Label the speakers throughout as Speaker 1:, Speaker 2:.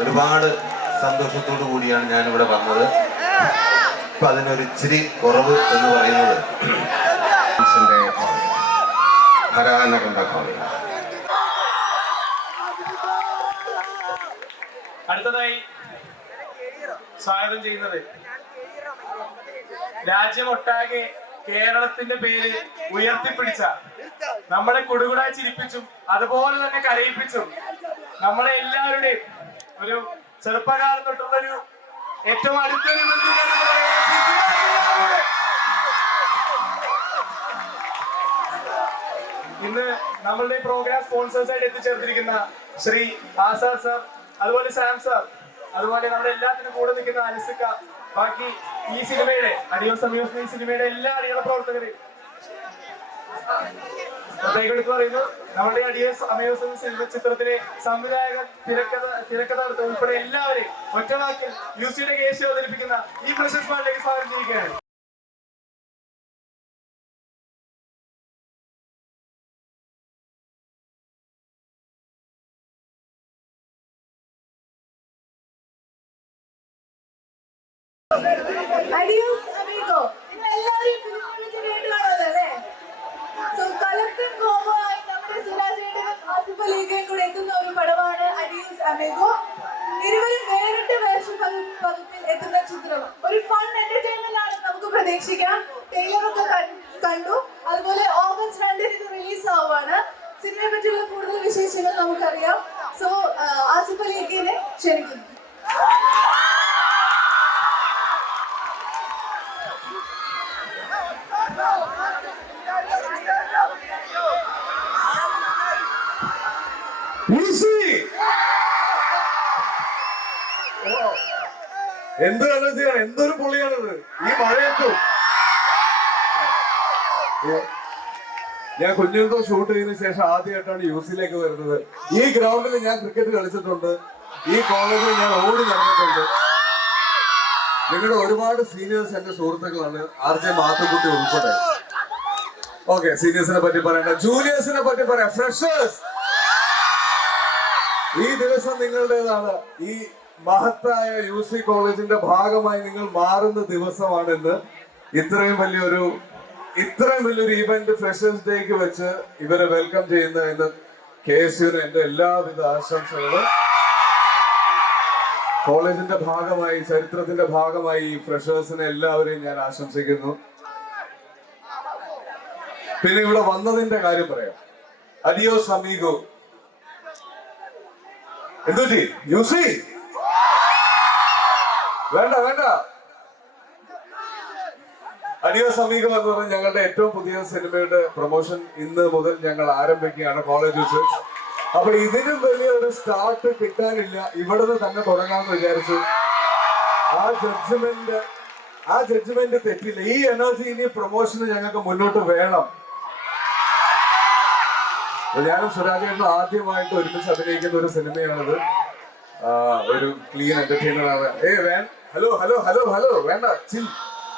Speaker 1: ഒരുപാട് സന്തോഷത്തോടു കൂടിയാണ് ഞാൻ ഇവിടെ വന്നത് ഇപ്പൊ അതിനൊരു ഇച്ചിരി കുറവ് എന്ന് പറയുന്നത്.
Speaker 2: അടുത്തതായി സ്വാഗതം ചെയ്യുന്നത് രാജ്യമൊട്ടാകെ കേരളത്തിന്റെ പേര് ഉയർത്തിപ്പിടിച്ച നമ്മളെ കൊടുകുടാ ചിരിപ്പിച്ചും അതുപോലെ തന്നെ കരയിപ്പിച്ചും നമ്മളെ എല്ലാവരുടെയും ഒരു ചെറുപ്പകാലം തൊട്ടുള്ള ഒരു ഏറ്റവും അടുത്തൊരു ഇന്ന് നമ്മളുടെ പ്രോഗ്രാം സ്പോൺസേഴ്സായിട്ട് എത്തിച്ചേർത്തിരിക്കുന്ന ശ്രീ ആസാദ് സാർ അതുപോലെ സാം സാർ അതുപോലെ നമ്മുടെ എല്ലാത്തിനും കൂടെ നിൽക്കുന്ന അനുസിക്ക. ബാക്കി ഈ സിനിമയുടെ അടിയോ സമയോ ഈ സിനിമയുടെ എല്ലാ അടിയറ പ്രവർത്തകരെയും പ്രത്യേകം എടുത്ത് പറയുന്നു നമ്മുടെ അടിയ അമയോസ് എന്ന ചിത്രത്തിലെ സംവിധായകൻ തിരക്കഥ തിരക്കഥാർത്ഥം ഉൾപ്പെടെ എല്ലാവരെയും ഒറ്റവാക്കിൽ യു സിയുടെ കേസ് അവതരിപ്പിക്കുന്ന ഈ പ്രശസ്തമാരിലേക്ക് സ്വാഗതം ചെയ്യുകയാണ്.
Speaker 3: Adios, amigo. നിങ്ങൾ എല്ലാവരും ഫിലിം വിളിച്ച് കേട്ടുകാണുമല്ലോ അല്ലേ? So, കളക്ടർ കോംബോ ആയി നമ്മുടെ സുരാജേട്ടനും ആസിഫ് അലിഖയും കൂടെ എത്തുന്ന ഒരു പടമാണ് അഡിയൂസ് അമേഗോ ഇരുവരും വേറിട്ട വേഷം പകു- പകുപ്പിൽ എത്തുന്ന ചിത്രം ഒരു ഫൺ എന്റർടൈൻമെന്റ് ആണ് നമുക്ക് പ്രതീക്ഷിക്കാം ട്രെയിലറൊക്കെ കണ്ടു അതുപോലെ ഓഗസ്റ്റ് രണ്ടിന് ഇത് റിലീസ് ആവുകയാണ് സിനിമയെ പറ്റിയുള്ള കൂടുതൽ വിശേഷങ്ങൾ നമുക്കറിയാം സോ ആസിഫ് അലിഖിനെ ക്ഷണിക്കുന്നു
Speaker 4: ഈസി എന്ത് ആലോചിച്ചാണ് എന്തൊരു പൊളിയാണിത് ഈ മഴയത്തും. ഞാൻ കുഞ്ഞുന്തോ ഷൂട്ട് ചെയ്തതിനു ശേഷം ആദ്യമായിട്ടാണ് യു സിയിലേക്ക് വരുന്നത്. ഈ ഗ്രൗണ്ടിൽ ഞാൻ ക്രിക്കറ്റ് കളിച്ചിട്ടുണ്ട്. ഈ കോളേജിൽ ഞാൻ ഓടി നടന്നിട്ടുണ്ട്. നിങ്ങളുടെ ഒരുപാട് സീനിയേഴ്സ് എന്റെ സുഹൃത്തുക്കളാണ് ആർ ജെ മാത്തുക്കുട്ടി ഉൾപ്പെടെ. ഓക്കെ സീനിയേഴ്സിനെ പറ്റി പറയണ്ട. ജൂനിയേഴ്സിനെ പറ്റി പറയാം. ഫ്രഷേഴ്സ് ഈ ദിവസം നിങ്ങളുടേതാണ്. ഈ മഹത്തായ യു സി കോളേജിന്റെ ഭാഗമായി നിങ്ങൾ മാറുന്ന ദിവസമാണെന്ന്. ഇത്രയും വലിയൊരു ഇത്രയും വലിയൊരു ഇവന്റ് ഫ്രഷേഴ്സ് ഡേക്ക് വെച്ച് ഇവരെ വെൽക്കം ചെയ്യുന്ന എന്ന് കെ എസ് യുവിന് എന്റെ എല്ലാവിധ ആശംസകളും. കോളേജിന്റെ ഭാഗമായി ചരിത്രത്തിന്റെ ഭാഗമായി ഈ ഫ്രഷേഴ്സിനെ എല്ലാവരെയും ഞാൻ ആശംസിക്കുന്നു. പിന്നെ ഇവിടെ വന്നതിന്റെ കാര്യം പറയാം. അഡിയോ സമീഗോ എന്തുപറ്റി? യൂസി? വേണ്ട വേണ്ട. അടിയോ സമീപം എന്ന് പറഞ്ഞ ഞങ്ങളുടെ ഏറ്റവും പുതിയ സിനിമയുടെ പ്രൊമോഷൻ ഇന്ന് മുതൽ ഞങ്ങൾ ആരംഭിക്കുകയാണ് കോളേജ് വെച്ച്. അപ്പൊ ഇതിനും വലിയ ഒരു സ്റ്റാർട്ട് കിട്ടാനില്ല. ഇവിടുന്ന് തന്നെ തുടങ്ങാമെന്ന് വിചാരിച്ചു. ആ ജഡ്ജ്മെന്റ് ആ ജഡ്ജ്മെന്റ് തെറ്റില്ല. ഈ എനർജി ഇനി പ്രൊമോഷന് ഞങ്ങൾക്ക് മുന്നോട്ട് വേണം. ഞാനും സുരാജേട്ടനും ആദ്യമായിട്ട് ഒരുമിച്ച് അഭിനയിക്കുന്ന ഒരു സിനിമയാണിത്. ഒരു ക്ലീൻ എന്റർടൈനർ ആണ്. ഏ വേൻ ഹലോ ഹലോ ഹലോ ഹലോ വേണ്ട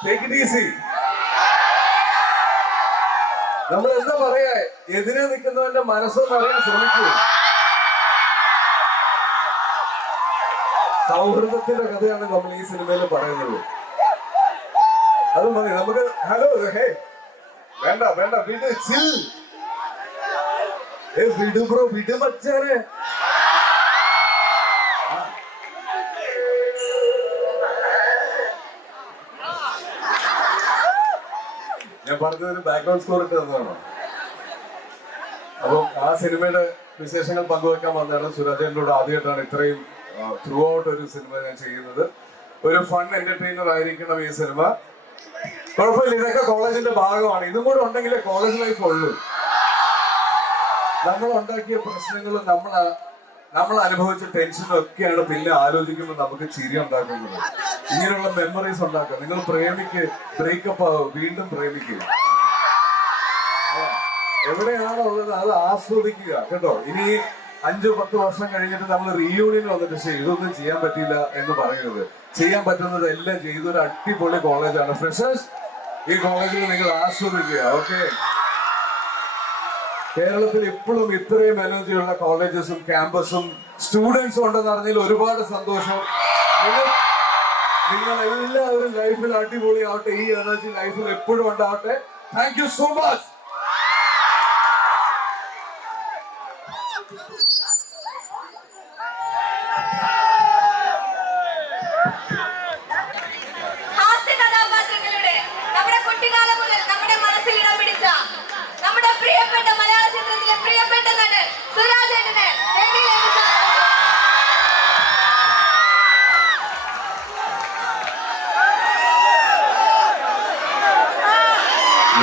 Speaker 4: ടേക്ക് ഇറ്റ് ഈസി നമ്മൾ എന്താ പറയാ? എതിരെ നിൽക്കുന്നവന്റെ മനസ്സോ അറിയാൻ ശ്രമിക്കൂ. സൗഹൃദത്തിന്റെ കഥയാണ് നമ്മൾ ഈ സിനിമയിൽ പറയുന്നത്. അത് മതി നമുക്ക് ഹലോ ഹേ വേണ്ട വേണ്ട വീട് ചിൽ. ഏ വിട് ബ്രോ വിടും മച്ചാനെ. ഞാൻ പറഞ്ഞതിന് ബാക്ക്ഗ്രൗണ്ട് സ്കോർ ഇട്ട് തന്നതാണോ? അപ്പം ആ സിനിമയുടെ വിശേഷങ്ങൾ പങ്കുവെക്കാൻ വന്നതാണ് സുരാജേട്ടനോട് ആദ്യമായിട്ടാണ് ഇത്രയും ത്രൂ ഔട്ട് ഒരു സിനിമ ഞാൻ ചെയ്യുന്നത്. ഒരു ഫൺ എന്റർടൈനർ ആയിരിക്കണം ഈ സിനിമ. കുഴപ്പമില്ല ഇതൊക്കെ കോളേജിന്റെ ഭാഗമാണ്. ഇതും കൂടെ ഉണ്ടെങ്കിലേ കോളേജ് ലൈഫ് ഉള്ളൂ. നമ്മൾ ഉണ്ടാക്കിയ പ്രശ്നങ്ങളും നമ്മൾ നമ്മൾ അനുഭവിച്ച ടെൻഷനും ഒക്കെയാണ് പിന്നെ ആലോചിക്കുമ്പോൾ നമുക്ക് ചിരി ഉണ്ടാക്കുന്നത്. ഇങ്ങനെയുള്ള മെമ്മറീസ് ഉണ്ടാക്കുക. നിങ്ങൾ പ്രേമിക്ക് ബ്രേക്കപ്പ് ആവും വീണ്ടും പ്രേമിക്കുക. എവിടെയാണോ ഉള്ളത് അത് ആസ്വദിക്കുക കേട്ടോ. ഇനി അഞ്ചു പത്ത് വർഷം കഴിഞ്ഞിട്ട് നമ്മൾ റീയൂണിയൻ വന്നിട്ട് പക്ഷേ ഇതൊന്നും ചെയ്യാൻ പറ്റില്ല എന്ന് പറയരുത്. ചെയ്യാൻ പറ്റുന്നത് എല്ലാം ചെയ്തൊരു അടിപൊളി കോളേജാണ് ഫ്രഷേഴ്സ് ഈ കോളേജിൽ നിങ്ങൾ ആസ്വദിക്കുക ഓക്കെ കേരളത്തിൽ ഇപ്പോഴും ഇത്രയും എനർജിയുള്ള കോളേജസും ക്യാമ്പസും സ്റ്റുഡൻസും ഉണ്ടെന്ന് അറിഞ്ഞതിൽ ഒരുപാട് സന്തോഷം. നിങ്ങൾ എല്ലാവരും ലൈഫിൽ അടിപൊളിയാവട്ടെ ഈ എനർജി ലൈഫിൽ എപ്പോഴും ഉണ്ടാവട്ടെ. താങ്ക് യു സോ മച്ച്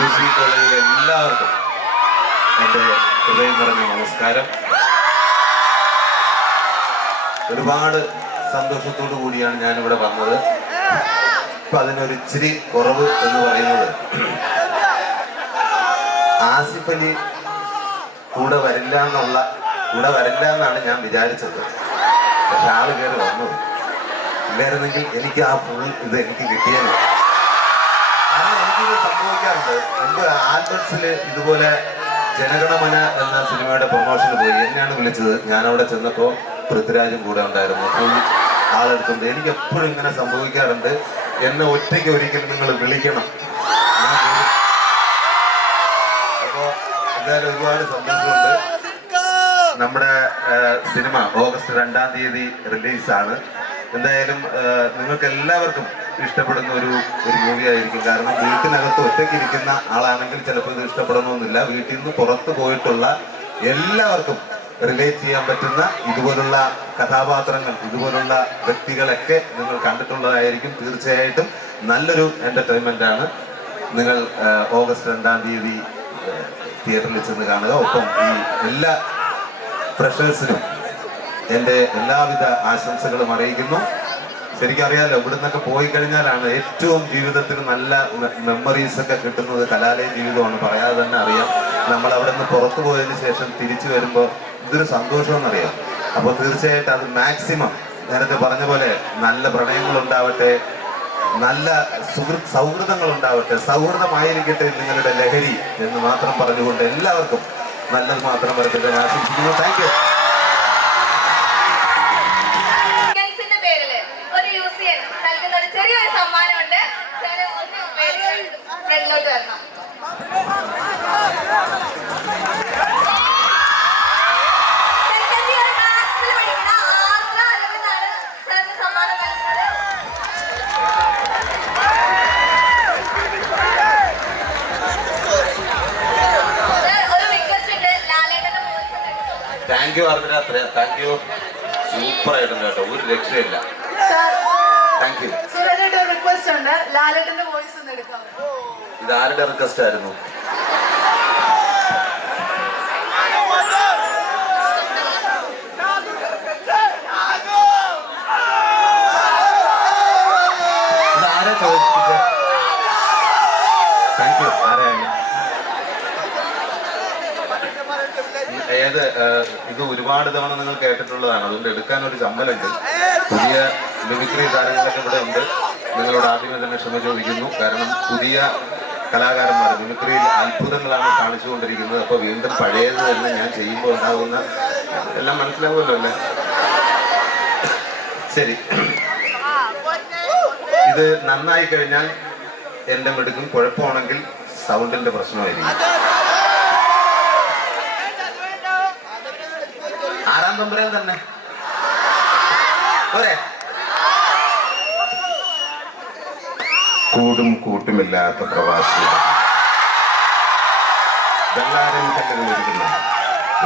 Speaker 1: എല്ലാവർക്കും എന്റെ ഹൃദയം നിറഞ്ഞ നമസ്കാരം. ഒരുപാട് സന്തോഷത്തോടു കൂടിയാണ് ഞാൻ ഇവിടെ വന്നത്. ഇപ്പൊ അതിനൊരു ഇച്ചിരി കുറവ് എന്ന് പറയുന്നത് ആസിഫ് അലി കൂടെ വരില്ല എന്നുള്ള കൂടെ വരില്ല എന്നാണ് ഞാൻ വിചാരിച്ചത്. പക്ഷെ ആൾ കയറി വന്നു. ഇല്ലായിരുന്നെങ്കിൽ എനിക്ക് ആ ഫുൾ ഇത് എനിക്ക് കിട്ടിയത് സംഭവിക്കാറുണ്ട്. മുമ്പ് ആൽബർട്സിൽ ഇതുപോലെ ജനഗണമന എന്ന സിനിമയുടെ പ്രൊമോഷന് പോയി. എന്നെയാണ് വിളിച്ചത്. ഞാൻ അവിടെ ചെന്നപ്പോൾ പൃഥ്വിരാജും കൂടെ ഉണ്ടായിരുന്നു. ഫുൾ ആളെടുത്തുണ്ട് എനിക്ക് എപ്പോഴും ഇങ്ങനെ സംഭവിക്കാറുണ്ട്. എന്നെ ഒറ്റയ്ക്ക് ഒരിക്കലും നിങ്ങൾ വിളിക്കണം. അപ്പോൾ എന്തായാലും ഒരുപാട് സന്തോഷമുണ്ട്. നമ്മുടെ സിനിമ ഓഗസ്റ്റ് രണ്ടാം തീയതി റിലീസാണ്. എന്തായാലും നിങ്ങൾക്ക് എല്ലാവർക്കും ഇഷ്ടപ്പെടുന്ന ഒരു ഒരു മൂവി ആയിരിക്കും കാരണം വീട്ടിനകത്ത് ഒറ്റയ്ക്ക് ഇരിക്കുന്ന ആളാണെങ്കിൽ ചിലപ്പോൾ ഇത് ഇഷ്ടപ്പെടണമെന്നില്ല. വീട്ടിൽ നിന്ന് പുറത്ത് പോയിട്ടുള്ള എല്ലാവർക്കും റിലേറ്റ് ചെയ്യാൻ പറ്റുന്ന ഇതുപോലുള്ള കഥാപാത്രങ്ങൾ ഇതുപോലുള്ള വ്യക്തികളൊക്കെ നിങ്ങൾ കണ്ടിട്ടുള്ളതായിരിക്കും തീർച്ചയായിട്ടും. നല്ലൊരു എന്റർടൈൻമെന്റ് ആണ്. നിങ്ങൾ ഓഗസ്റ്റ് രണ്ടാം തീയതി തിയേറ്ററിൽ ചെന്ന് കാണുക. ഒപ്പം ഈ എല്ലാ ഫ്രഷേഴ്സിനും എന്റെ എല്ലാവിധ ആശംസകളും അറിയിക്കുന്നു. ശരിക്കും അറിയാലോ ഇവിടെ നിന്നൊക്കെ പോയി കഴിഞ്ഞാലാണ് ഏറ്റവും ജീവിതത്തിൽ നല്ല മെമ്മറീസ് ഒക്കെ കിട്ടുന്നത് കലാലയ ജീവിതമാണ്. പറയാതെ തന്നെ അറിയാം. നമ്മൾ അവിടെ നിന്ന് പുറത്തു പോയതിന് ശേഷം തിരിച്ചു വരുമ്പോൾ ഇതൊരു സന്തോഷമെന്നറിയാം. അപ്പോൾ തീർച്ചയായിട്ടും അത് മാക്സിമം നേരത്തെ പറഞ്ഞ പോലെ നല്ല പ്രണയങ്ങൾ ഉണ്ടാവട്ടെ നല്ല സുഹൃത്ത് സൗഹൃദങ്ങൾ ഉണ്ടാവട്ടെ സൗഹൃദമായിരിക്കട്ടെ നിങ്ങളുടെ ലഹരി എന്ന് മാത്രം പറഞ്ഞുകൊണ്ട് എല്ലാവർക്കും നല്ലത് മാത്രം പറഞ്ഞിട്ട് ആശംസിക്കുന്നു. Thank you thank you Ardra thank you super ആയിട്ടുണ്ട് കേട്ടോ. ഒരു രക്ഷയില്ല.
Speaker 3: സാർ
Speaker 1: താങ്ക് യു
Speaker 3: സുരേഷേട്ട ഒരു റിക്വസ്റ്റ് ഉണ്ട്. ലാലേട്ടന്റെ വോയിസ് ഒന്ന് എടുക്കാമോ
Speaker 1: ഇത് ആരുടെ റിക്വസ്റ്റ് ആയിരുന്നു? താങ്ക് യു ആരായാലും ഏത് ഇത് ഒരുപാട് തവണ നിങ്ങൾ കേട്ടിട്ടുള്ളതാണ്. അതുകൊണ്ട് എടുക്കാൻ ഒരു ചമ്മലുണ്ട്. പുതിയ മിമിക്രി താരങ്ങളൊക്കെ ഇവിടെ ഉണ്ട്. നിങ്ങളോട് ആദ്യമേ തന്നെ ക്ഷമ ചോദിക്കുന്നു. കാരണം പുതിയ കലാകാരന്മാർ മിമിക്രിയിൽ അത്ഭുതങ്ങളാണ് കാണിച്ചുകൊണ്ടിരിക്കുന്നത്. അപ്പോൾ വീണ്ടും പഴയത് തന്നെ ഞാൻ ചെയ്യുമ്പോൾ ഉണ്ടാകുന്ന എല്ലാം മനസ്സിലാവുമല്ലോ അല്ലേ? ശരി. ഇത് നന്നായി കഴിഞ്ഞാൽ എന്റെ മിടുക്കും കുഴപ്പമാണെങ്കിൽ സൗണ്ടിന്റെ പ്രശ്നമായിരിക്കും. തമ്പുരാൻ തന്നെ. കൂടും കൂട്ടുമില്ലാത്ത പ്രവാസി വെള്ളാരൻ കല്ലുകളൊരുക്കുന്ന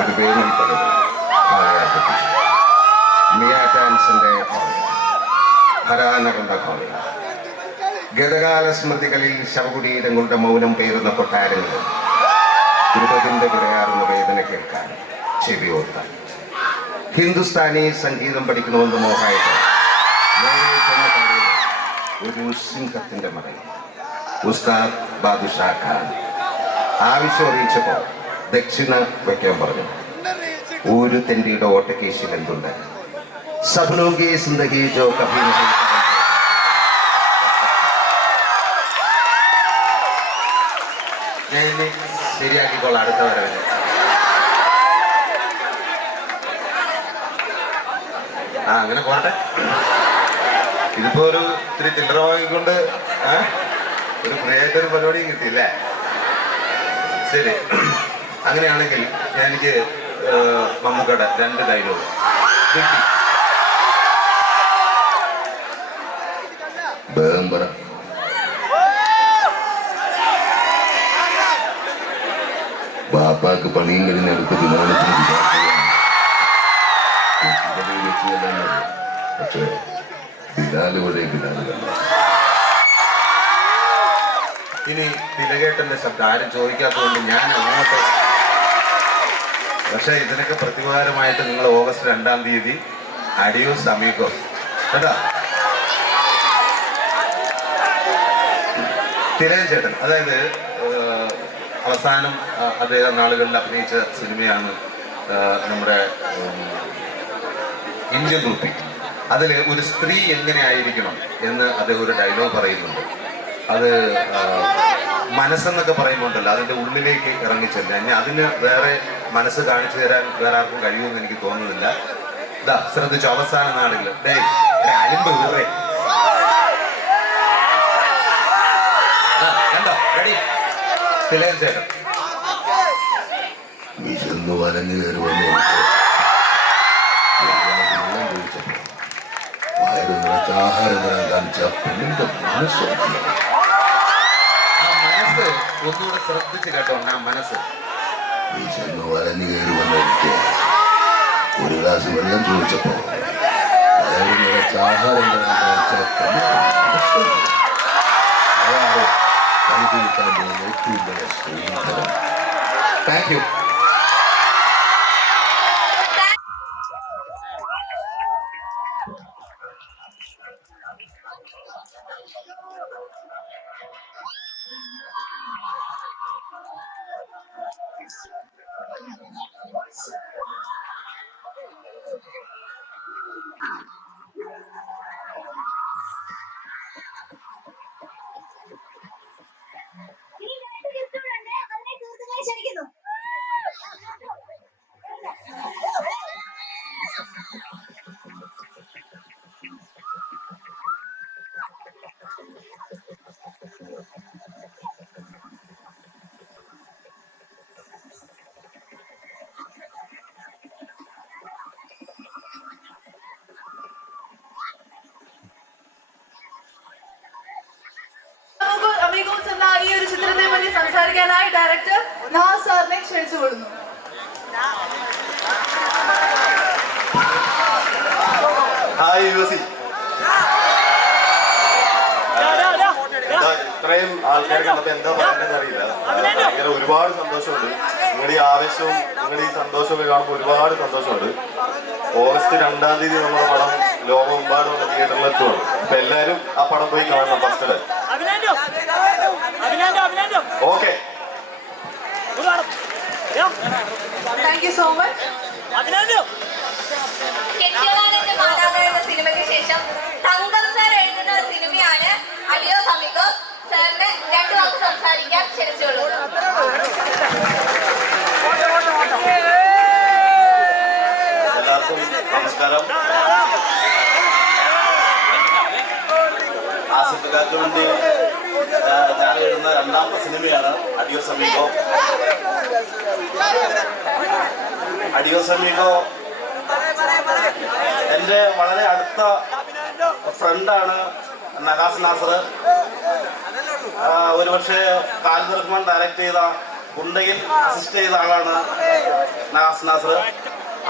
Speaker 1: ഒരു വേനൽ ഗതകാല സ്മൃതികളിൽ ശവകുടീരങ്ങളുടെ മൗനം പേരുന്ന കൊട്ടാരങ്ങളിൽ ദ്രുപതിന്റെ വിടയാറുന്ന വേദന കേൾക്കാൻ ചെവിയോർത്താൻ. ഹിന്ദുസ്ഥാനി സംഗീതം പഠിക്കണമെന്ന് മോഹായിട്ട് ഒരു ഉസ്താദ് ബാദുഷാ ഖാൻ. ആവശ്യം അറിയിച്ചപ്പോ ദക്ഷിണ വയ്ക്കാൻ പറഞ്ഞു. ഒരു തെണ്ടിയുടെ ഓട്ടക്കേശിൽ എന്തുണ്ട്. ശരിയാക്കിക്കോളാം അടുത്ത വരവിന്. ആ അങ്ങനെ പോട്ടെ. ഇതിപ്പോ ഒരു ഇത്തിരി ചില്ലറ വാങ്ങിക്കൊണ്ട് ഒരു ക്രിയേറ്റ് ഒരു പരിപാടിയും കിട്ടിയില്ലേ? ശരി. അങ്ങനെയാണെങ്കിൽ ഞാൻ എനിക്ക് മമ്മൂക്കയുടെ രണ്ട് ഡയലോഗ് കിട്ടി.
Speaker 5: വേഗം പറ. ബാപ്പാക്ക് പണിയും കഴിഞ്ഞ അടുത്ത പക്ഷേ ബിലാൽ വഴി ബിലാൽ
Speaker 1: ഇനി തിലകേട്ടന്റെ ശബ്ദം. ആരും ചോദിക്കാത്തതുകൊണ്ട് ഞാൻ അങ്ങോട്ട് പക്ഷെ ഇതിനൊക്കെ പ്രതിവാരമായിട്ട് നിങ്ങൾ ഓഗസ്റ്റ് രണ്ടാം തീയതി അഡിയോസ് അമീഗോസ് കേട്ടോ? ചേട്ടൻ അതായത് അവസാനം അദ്ദേഹം നാളുകളിൽ അഭിനയിച്ച സിനിമയാണ് നമ്മുടെ ഇന്ത്യൻ റുപ്പി. അതിൽ ഒരു സ്ത്രീ എങ്ങനെ ആയിരിക്കണം എന്ന് അദ്ദേഹം ഒരു ഡയലോഗ് പറയുന്നുണ്ട്. അത് മനസ്സെന്നൊക്കെ പറയുന്നുണ്ടല്ലോ അതിന്റെ ഉള്ളിലേക്ക് ഇറങ്ങിച്ചല്ല. ഇനി അതിന് വേറെ മനസ്സ് കാണിച്ചു തരാൻ വേറെ ആർക്കും കഴിയുമെന്ന് എനിക്ക് തോന്നുന്നില്ല. ഇതാ ശ്രദ്ധിച്ചു അവസാന നാടുകൾ ഡേ അലിമ്പ് വേറെ. കണ്ടോ? റെഡി ചേട്ടൻ.
Speaker 5: വിശന്ന് കയറി വന്ന്. വയറ് നിറച്ച ആഹാരം കാണിച്ച പെണ്ണിന്റെ മനസ്സ്.
Speaker 1: ആ മനസ്സ്. കേട്ടോ ആ മനസ്സ് താങ്ക് യു
Speaker 3: പറ്റി സംസാരിക്കാനായി ഡയറക്ടർ നവാസ് സാറിനെ ക്ഷണിച്ചുകൊള്ളുന്നു
Speaker 6: ഹായ് യുവസി ഇത്രയും ആൾക്കാർ കണ്ടപ്പോ എന്താ പറയുന്നത് അറിയില്ല. ഭയങ്കര ഒരുപാട് സന്തോഷമുണ്ട്. നിങ്ങളുടെ ഈ ആവേശവും നിങ്ങളുടെ ഈ സന്തോഷമൊക്കെ കാണുമ്പോൾ ഒരുപാട് സന്തോഷമുണ്ട്. ഓഗസ്റ്റ് രണ്ടാം തീയതി നമ്മുടെ പടം ലോകമെമ്പാടുമുള്ള തിയേറ്ററിൽ എത്തുവാണ്. അപ്പൊ എല്ലാവരും ആ പടം പോയി കാണണം first
Speaker 3: thank you so much
Speaker 7: Abhinandu
Speaker 8: കെട്ടിയോളാനെന്റെ മാതാവ് എന്ന സിനിമയ്ക്ക് ശേഷം തങ്കം സാർ എഴുതുന്ന സിനിമയാണ്. അലിയോ സമിഗോ സാറിന് രണ്ടു വാക്ക് സംസാരിക്കാൻ ക്ഷണിച്ചുള്ളൂ
Speaker 6: എല്ലാവർക്കും നമസ്കാരം. വേണ്ടി ഞാൻ എഴുതുന്ന രണ്ടാമത്തെ സിനിമയാണ് അടിയോ സമീപോ. അടിയോ സമീപോ എന്റെ വളരെ അടുത്ത ഫ്രണ്ടാണ് നഗാസ് നാസർ. ഒരുപക്ഷെ കാലിദ് റഹ്മാൻ ഡയറക്റ്റ് ചെയ്ത ഗുണ്ടയിൽ അസിസ്റ്റ് ചെയ്ത ആളാണ് നഗാസ് നാസർ.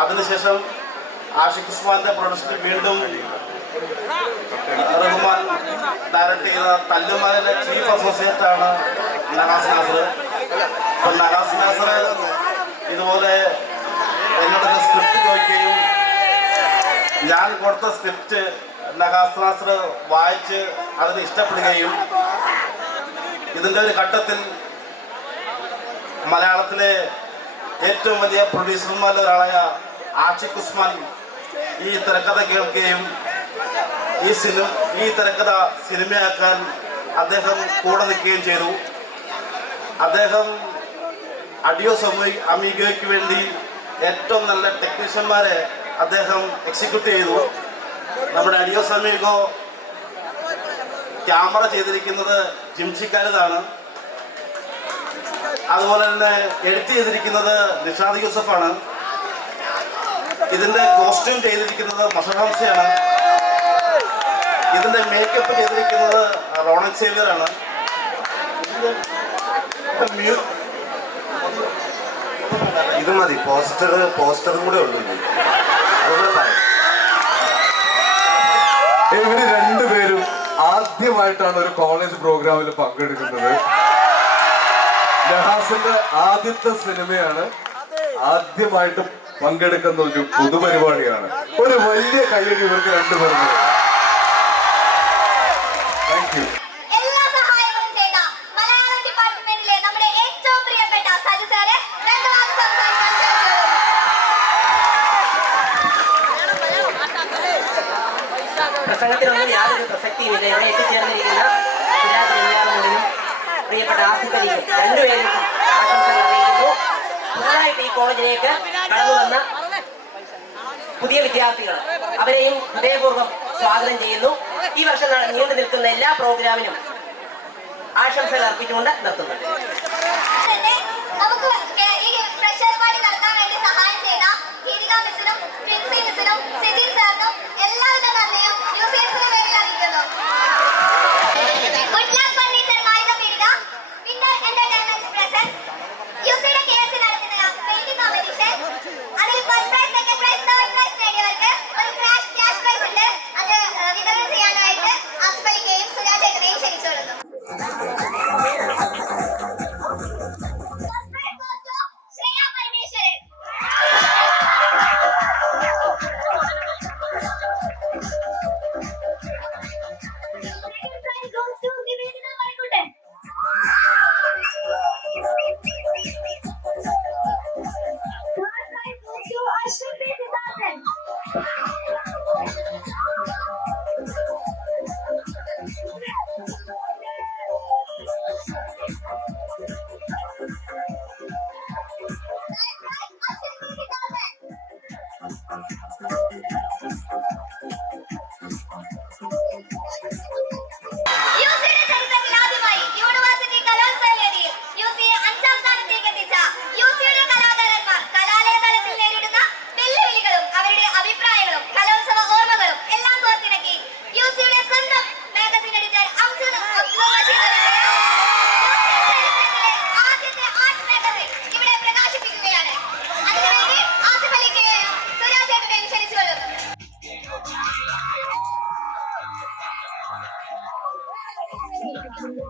Speaker 6: അതിനുശേഷം ആഷിഖ് ഉസ്മാന്റെ പ്രൊഡക്ഷൻ വീണ്ടും റഹ്മാൻ ഡയറക്റ്റ് ചെയ്ത ചീഫ് അസോസിയേറ്റ് ആണ് നഗാസ് നാസർ അപ്പൊ നഗാസ് നാസർ ഇതുപോലെ എന്നോട് സ്ക്രിപ്റ്റ് ചോദിക്കുകയും ഞാൻ കൊടുത്ത സ്ക്രിപ്റ്റ് നഗാസ് നാസർ വായിച്ച് അതിന് ഇഷ്ടപ്പെടുകയും ഇതിന്റെ ഒരു ഘട്ടത്തിൽ മലയാളത്തിലെ ഏറ്റവും വലിയ പ്രൊഡ്യൂസർമാരിൽ ഒരാളായ ആഷിഖ് ഉസ്മാൻ ഈ തിരക്കഥ കേൾക്കുകയും ഈ സിനിമ ഈ തിരക്കഥ സിനിമയാക്കാൻ അദ്ദേഹം കൂടെ നിൽക്കുകയും ചെയ്തു. അദ്ദേഹം അഡിയോ സമൂഹ അമീഗോയ്ക്ക് വേണ്ടി ഏറ്റവും നല്ല ടെക്നീഷ്യന്മാരെ അദ്ദേഹം എക്സിക്യൂട്ട് ചെയ്തു.
Speaker 9: നമ്മുടെ അഡിയോ സമീഗോ ക്യാമറ ചെയ്തിരിക്കുന്നത് ജിംസിക്കാരതാണ് അതുപോലെ തന്നെ എഡിറ്റ് ചെയ്തിരിക്കുന്നത് നിഷാദ് യൂസഫാണ്. ഇതിന്റെ കോസ്റ്റ്യൂം ചെയ്തിരിക്കുന്നത് മസഹംസയാണ് ഇതിന്റെ മേക്കപ്പ് ചെയ്തിരിക്കുന്നത് റോണൻ സേവിയറാണ്
Speaker 6: ഇത് മതി പോസ്റ്റർ പോസ്റ്ററും കൂടെ ഉള്ളൂ
Speaker 4: ഇവർ രണ്ടുപേരും ആദ്യമായിട്ടാണ് ഒരു കോളേജ് പ്രോഗ്രാമിൽ പങ്കെടുക്കുന്നത്. നഹാസിന്റെ ആദ്യത്തെ സിനിമയാണ് ആദ്യമായിട്ട് പങ്കെടുക്കുന്ന ഒരു പൊതുപരിപാടിയാണ്. ഒരു വലിയ കയ്യടി ഇവർക്ക് രണ്ടുപേർക്കും താങ്ക് യു
Speaker 8: എല്ലാ സഹായങ്ങളും ചെയ്ത മലയാളം ഡിപ്പാർട്ട്മെന്റിലെ നമ്മുടെ ഏറ്റവും പ്രിയപ്പെട്ട സജു സാറെ രണ്ട് വാക്ക് സംസാരിക്കാൻ ക്ഷണിച്ചു
Speaker 10: പ്രസംഗത്തിനൊന്നും യാതൊരു പ്രസക്തിയുമില്ല ഇവിടെ എത്തിച്ചേർന്നിരിക്കുന്ന സുരാജ് നെല്ലാറുമുടിനും പ്രിയപ്പെട്ട ആസിഫ് അലിയും രണ്ടുപേരും ആശംസകൾ അറിയിക്കുന്നു പുതുതായിട്ട് ഈ കോളേജിലേക്ക് കടന്നു വന്ന പുതിയ വിദ്യാർത്ഥികൾ അവരെയും ഹൃദയപൂർവം സ്വാഗതം ചെയ്യുന്നു. ഈ വർഷം നീണ്ടു നിൽക്കുന്ന എല്ലാ പ്രോഗ്രാമിനും ആശംസകൾ അർപ്പിച്ചുകൊണ്ട് നിർത്തുന്നു.
Speaker 8: സഹായം ചെയ്ത Thank you. Thank you. നമ്മുടെ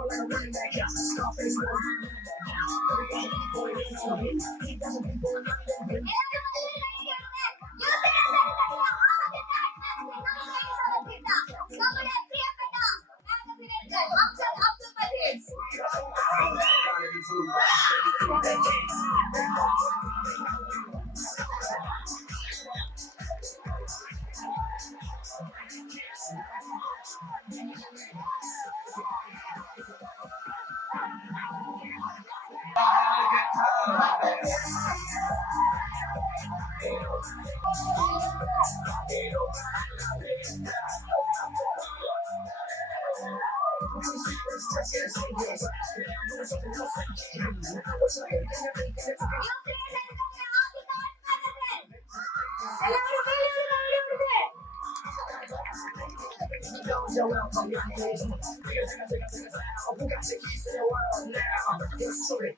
Speaker 3: This story,